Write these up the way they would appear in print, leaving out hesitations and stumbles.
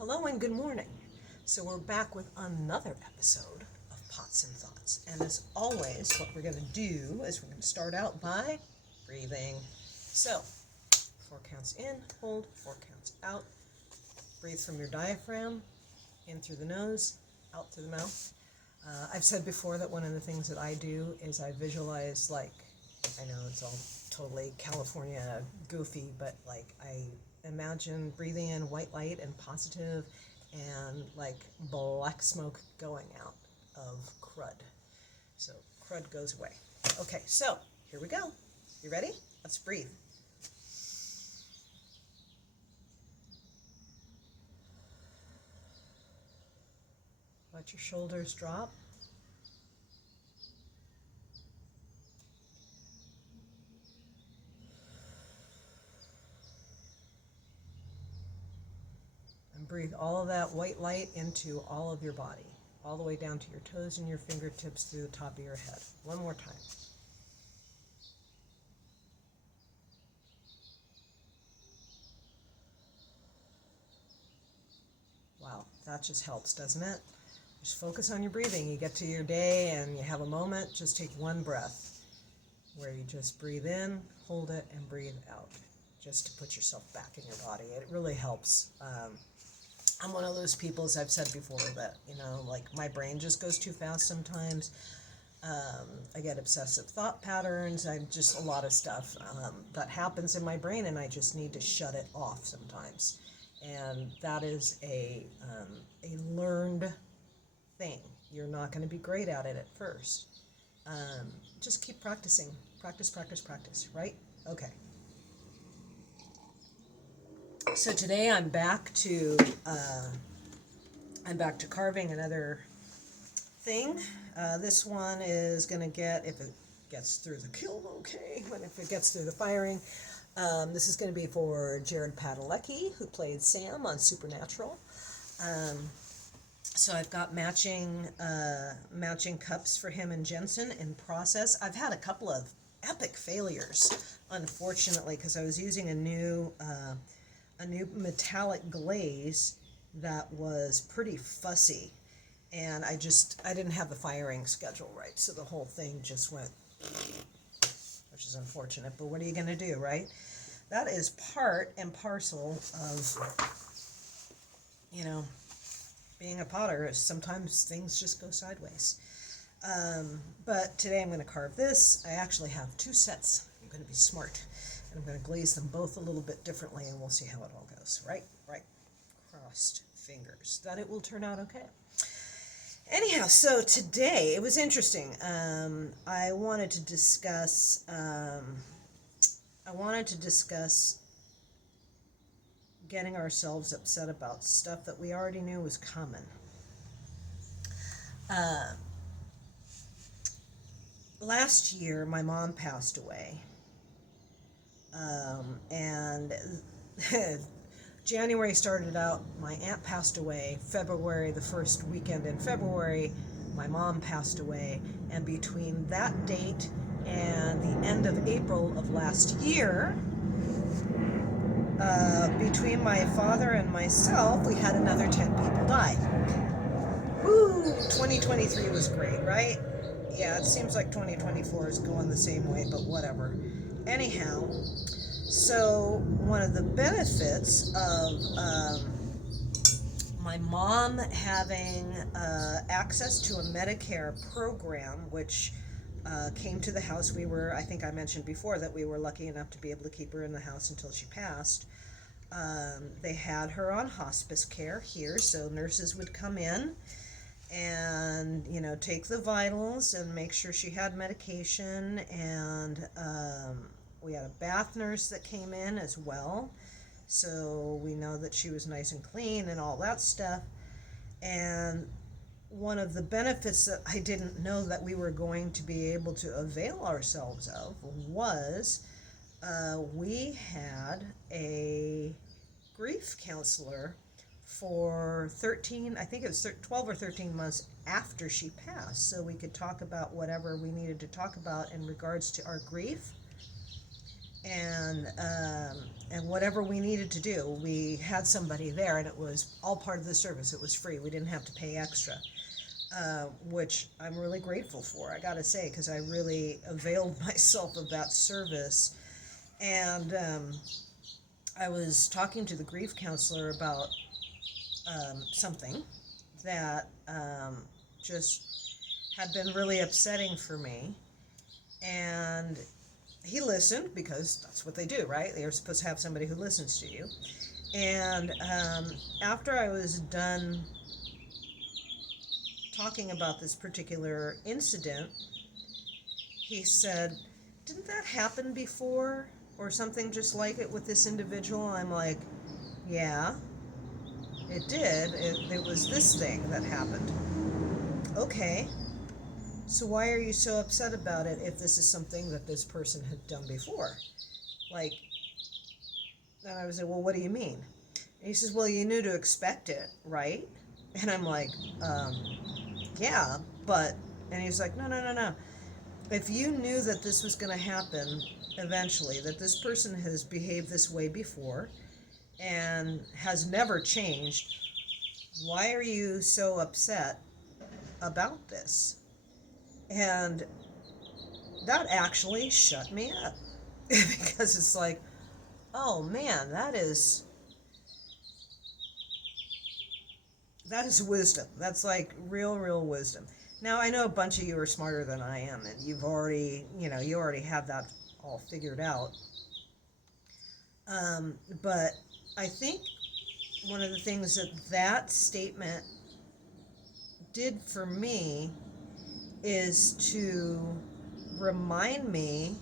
Hello and good morning. So we're back with another episode of Pots and Thoughts. And as always, what we're going to do is we're going to start out by breathing. So 4 counts in, hold, 4 counts out. Breathe from your diaphragm, in through the nose, out through the mouth. I've said before that one of the things that I do is I visualize, I know it's all totally California goofy, but I imagine breathing in white light and positive and black smoke going out of crud. So crud goes away. Okay, so here we go. You ready? Let's breathe. Let your shoulders drop. And breathe all of that white light into all of your body, all the way down to your toes and your fingertips through the top of your head. One more time. Wow, that just helps, doesn't it? Just focus on your breathing. You get to your day and you have a moment, just take one breath where you just breathe in, hold it, and breathe out, just to put yourself back in your body. It really helps. I'm one of those people, as I've said before, that, my brain just goes too fast sometimes. I get obsessive thought patterns. I'm just a lot of stuff that happens in my brain, and I just need to shut it off sometimes. And that is a learned thing. You're not going to be great at it at first. Just keep practicing. Practice, right? Okay. So today I'm back to carving another thing. This one is going to get, if it gets through the kiln, okay, but if it gets through the firing, this is going to be for Jared Padelecki, who played Sam on Supernatural. So I've got matching cups for him and Jensen in process. I've had a couple of epic failures, unfortunately, because I was using a new metallic glaze that was pretty fussy, and I didn't have the firing schedule right, so the whole thing just went, which is unfortunate, but what are you going to do, right? That is part and parcel of, being a potter. Is sometimes things just go sideways. But today I'm going to carve this. I actually have 2 sets. I'm going to be smart. And I'm going to glaze them both a little bit differently, and we'll see how it all goes. Right. Crossed fingers that it will turn out okay. Anyhow, so today it was interesting. I wanted to discuss getting ourselves upset about stuff that we already knew was coming. Last year, my mom passed away. And January started out, my aunt passed away. February, the first weekend in February, my mom passed away. And between that date and the end of April of last year, between my father and myself, we had another 10 people die. Woo! 2023 was great, right? Yeah, it seems like 2024 is going the same way, but whatever. Anyhow, so one of the benefits of my mom having access to a Medicare program, which came to the house. I think I mentioned before that we were lucky enough to be able to keep her in the house until she passed. They had her on hospice care here, so nurses would come in and, take the vitals and make sure she had medication, and we had a bath nurse that came in as well, so we know that she was nice and clean and all that stuff. And one of the benefits that I didn't know that we were going to be able to avail ourselves of was we had a grief counselor for 13, I think it was 12 or 13 months after she passed, so we could talk about whatever we needed to talk about in regards to our grief. and whatever we needed to do, we had somebody there, and it was all part of the service. It was free. We didn't have to pay extra, which I'm really grateful for, I gotta say, because I really availed myself of that service. And I was talking to the grief counselor about something that just had been really upsetting for me. And he listened, because that's what they do, right? They're supposed to have somebody who listens to you. And after I was done talking about this particular incident, he said, "Didn't that happen before?" Or something just like it with this individual. I'm like, "Yeah, it did. It was this thing that happened." "Okay, so why are you so upset about it if this is something that this person had done before?" Like, and I was like, "Well, what do you mean?" And he says, "Well, you knew to expect it, right?" And I'm like, "Yeah, but," and he's like, "No, no, no, no. If you knew that this was going to happen eventually, that this person has behaved this way before and has never changed, why are you so upset about this?" And that actually shut me up because it's like, oh man, that is wisdom. That's like real wisdom. Now I know a bunch of you are smarter than I am, and you already have that all figured out. But I think one of the things that statement did for me is to remind me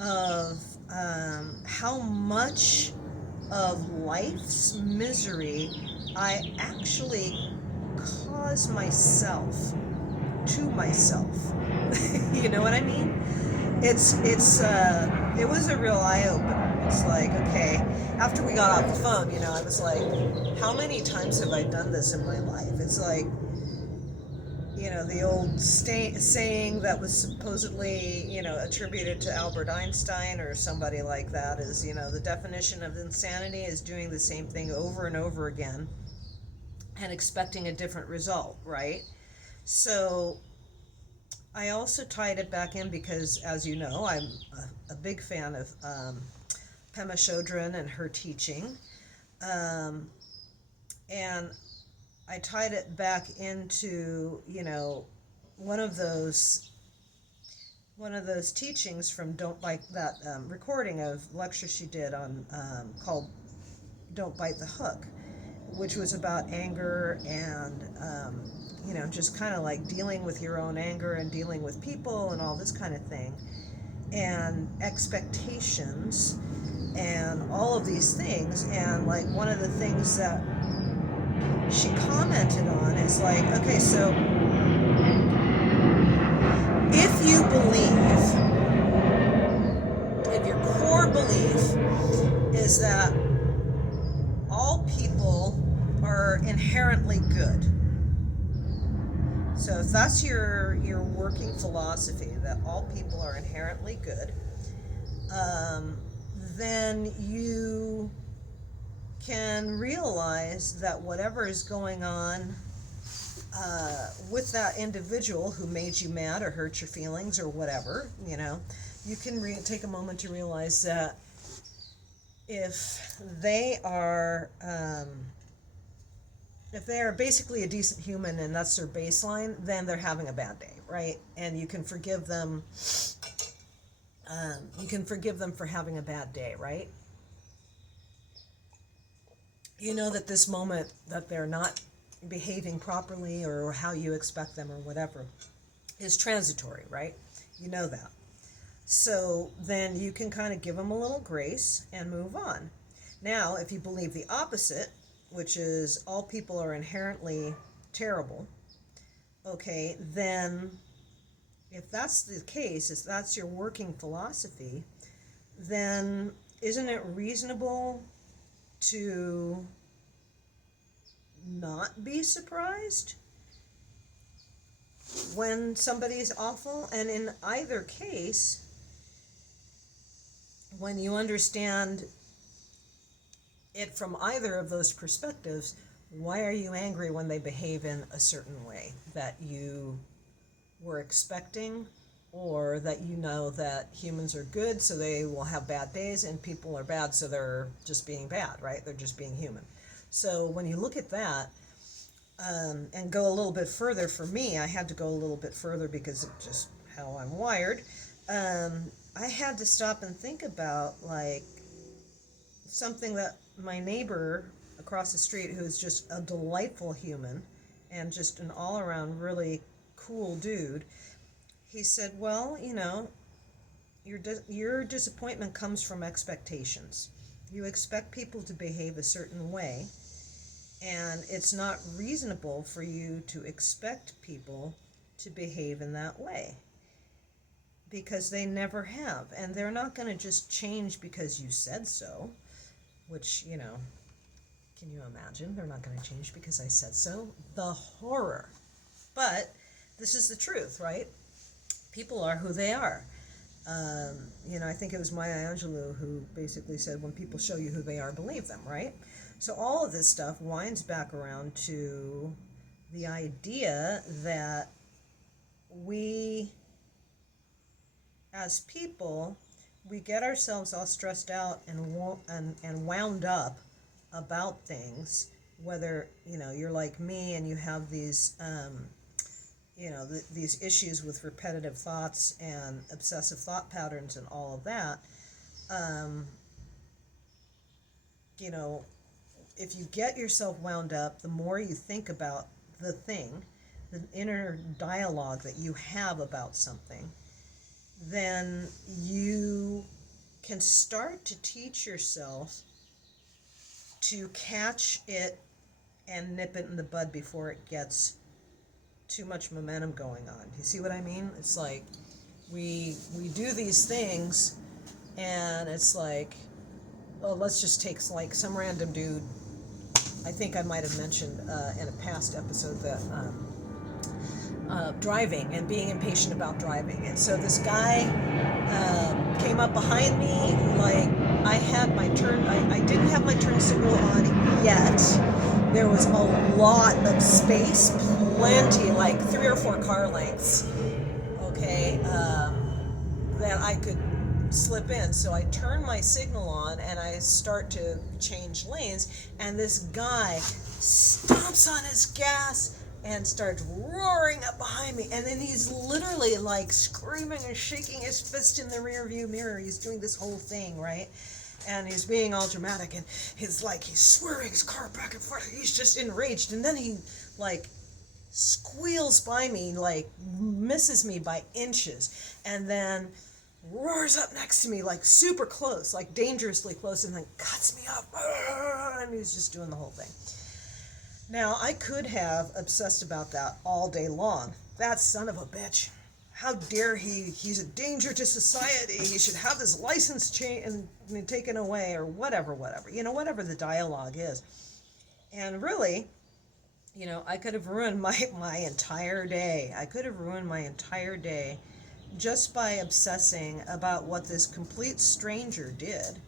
of how much of life's misery I actually cause myself to myself. You know what I mean? It was a real eye opener. It's like, okay, after we got off the phone, I was like, how many times have I done this in my life? It's like, the old saying that was supposedly, attributed to Albert Einstein or somebody like that is, the definition of insanity is doing the same thing over and over again and expecting a different result, right? So I also tied it back in because, as you know, I'm a big fan of Pema Chodron and her teaching. Um, and I tied it back into, one of those teachings from Don't Bite, that recording of lecture she did on called Don't Bite the Hook, which was about anger and just kind of like dealing with your own anger and dealing with people and all this kind of thing, and expectations and all of these things. And like one of the things that she commented on is like, okay, so if you believe, if your core belief is that all people are inherently good, so if that's your working philosophy, that all people are inherently good, then you can realize that whatever is going on with that individual who made you mad or hurt your feelings or whatever, you can take a moment to realize that if they are basically a decent human and that's their baseline, then they're having a bad day, right? And you can forgive them. For having a bad day, right? You know that this moment that they're not behaving properly or how you expect them or whatever is transitory, right? You know that. So then you can kind of give them a little grace and move on. Now, if you believe the opposite, which is all people are inherently terrible, okay, then if that's the case, if that's your working philosophy, then isn't it reasonable to not be surprised when somebody's awful? And in either case, when you understand it from either of those perspectives, why are you angry when they behave in a certain way that you were expecting, or that you know that humans are good so they will have bad days and people are bad so they're just being bad, right? They're just being human. So when you look at that, and go a little bit further, for me, I had to go a little bit further because of just how I'm wired. I had to stop and think about, like, something that my neighbor across the street, who is just a delightful human and just an all-around really cool dude, he said, well, your disappointment comes from expectations. You expect people to behave a certain way, and it's not reasonable for you to expect people to behave in that way, because they never have, and they're not going to just change because you said so, which, can you imagine? They're not going to change because I said so. The horror. But this is the truth, right? People are who they are. I think it was Maya Angelou who basically said, when people show you who they are, believe them, right? So all of this stuff winds back around to the idea that we, as people, we get ourselves all stressed out and wound up about things, whether, you're like me and you have these, these issues with repetitive thoughts and obsessive thought patterns and all of that. If you get yourself wound up, the more you think about the thing, the inner dialogue that you have about something, then you can start to teach yourself to catch it and nip it in the bud before it gets too much momentum going on. You see what I mean? It's like we do these things, and it's like, oh, let's just take like some random dude. I think I might have mentioned in a past episode that driving and being impatient about driving. And so this guy came up behind me, like I had my turn, I didn't have my turn signal on yet. There was a lot of space, plenty, like 3 or 4 car lengths, okay, that I could slip in. So I turn my signal on and I start to change lanes, and this guy stomps on his gas and starts roaring up behind me, and then he's literally like screaming and shaking his fist in the rear view mirror. He's doing this whole thing, right? And he's being all dramatic, and he's swerving his car back and forth. He's just enraged, and then he like squeals by me, like misses me by inches, and then roars up next to me, like super close, like dangerously close, and then cuts me up, and he's just doing the whole thing. Now, I could have obsessed about that all day long. That son of a bitch. How dare he? He's a danger to society. He should have his license taken away, or whatever, whatever the dialogue is. And really, I could have ruined my entire day. I could have ruined my entire day just by obsessing about what this complete stranger did.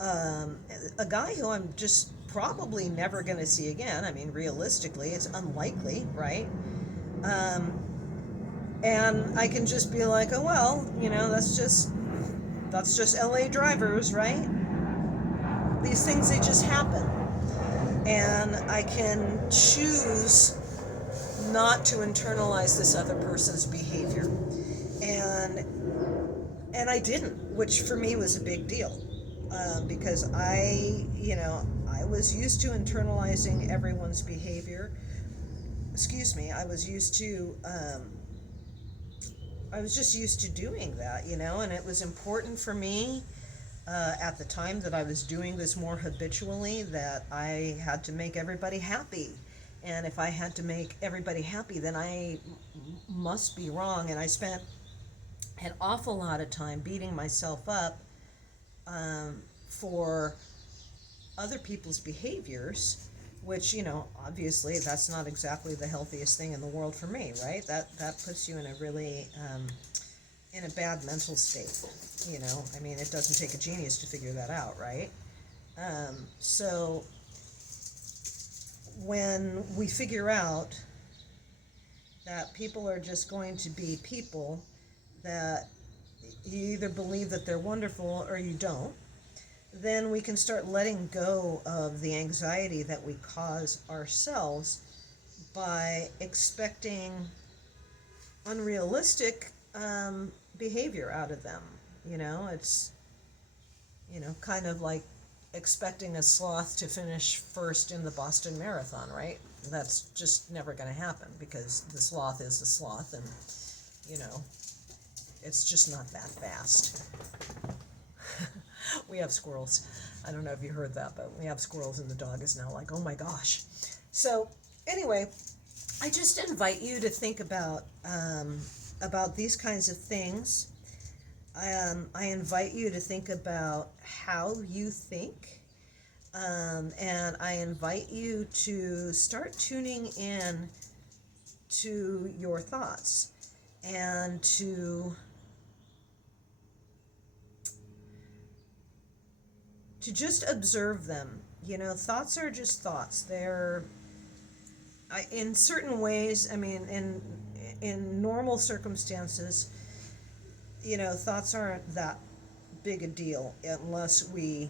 A guy who I'm just probably never going to see again. I mean, realistically, it's unlikely, right? And I can just be like, oh, well, that's just LA drivers, right? These things, they just happen. And I can choose not to internalize this other person's behavior. And I didn't, which for me was a big deal. Because I was used to internalizing everyone's behavior. I was just used to doing that, and it was important for me at the time that I was doing this more habitually, that I had to make everybody happy. And if I had to make everybody happy, then I must be wrong. And I spent an awful lot of time beating myself up for other people's behaviors, which, obviously that's not exactly the healthiest thing in the world for me, right? That puts you in a really in a bad mental state. You know, I mean, it doesn't take a genius to figure that out, right? So when we figure out that people are just going to be people, that you either believe that they're wonderful or you don't, then we can start letting go of the anxiety that we cause ourselves by expecting unrealistic behavior out of them. You know, it's, you know, kind of like expecting a sloth to finish first in the Boston Marathon, right? That's just never going to happen because the sloth is the sloth, and, you know, it's just not that fast. We have squirrels. I don't know if you heard that, but we have squirrels, and the dog is now like, oh my gosh. So anyway, I just invite you to think about these kinds of things. I invite you to think about how you think, and I invite you to start tuning in to your thoughts and to just observe them. You know, thoughts are just thoughts. They're, in certain ways, I mean, in normal circumstances, you know, thoughts aren't that big a deal unless we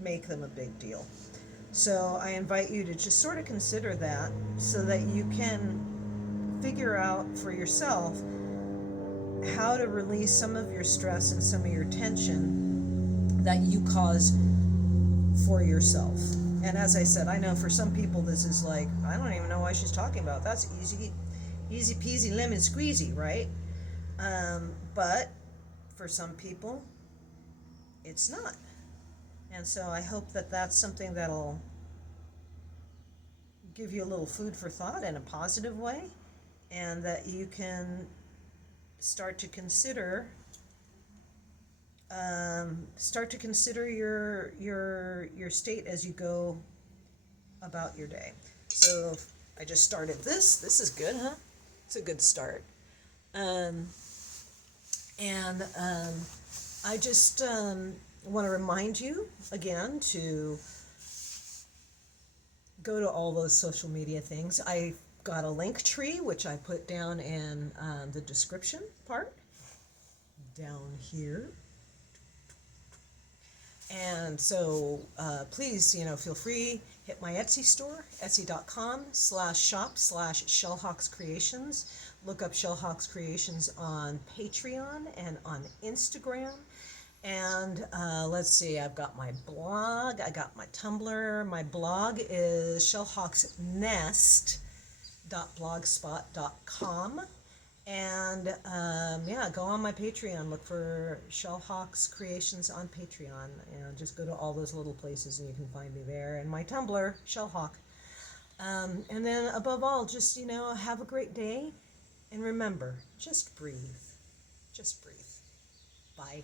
make them a big deal. So I invite you to just sort of consider that so that you can figure out for yourself how to release some of your stress and some of your tension that you cause for yourself. And as I said, I know for some people this is like, I don't even know why she's talking about. That's easy peasy lemon squeezy, right? But for some people, it's not. And so I hope that that's something that'll give you a little food for thought in a positive way, and that you can start to consider your state as you go about your day. So I just started this. This is good, huh? It's a good start. I just want to remind you again to go to all those social media things. I got a link tree, which I put down in the description part down here. And so please, you know, feel free, hit my Etsy store, etsy.com/shop/Shellhawks Creations. Look up Shellhawks Creations on Patreon and on Instagram. And let's see, I've got my blog, I got my Tumblr. My blog is shellhawksnest.blogspot.com. And yeah, go on my Patreon, look for Shellhawks Creations on Patreon, and just go to all those little places and you can find me there. And my Tumblr, Shellhawk. And then above all, just, you know, have a great day, and remember, just breathe. Just breathe. Bye.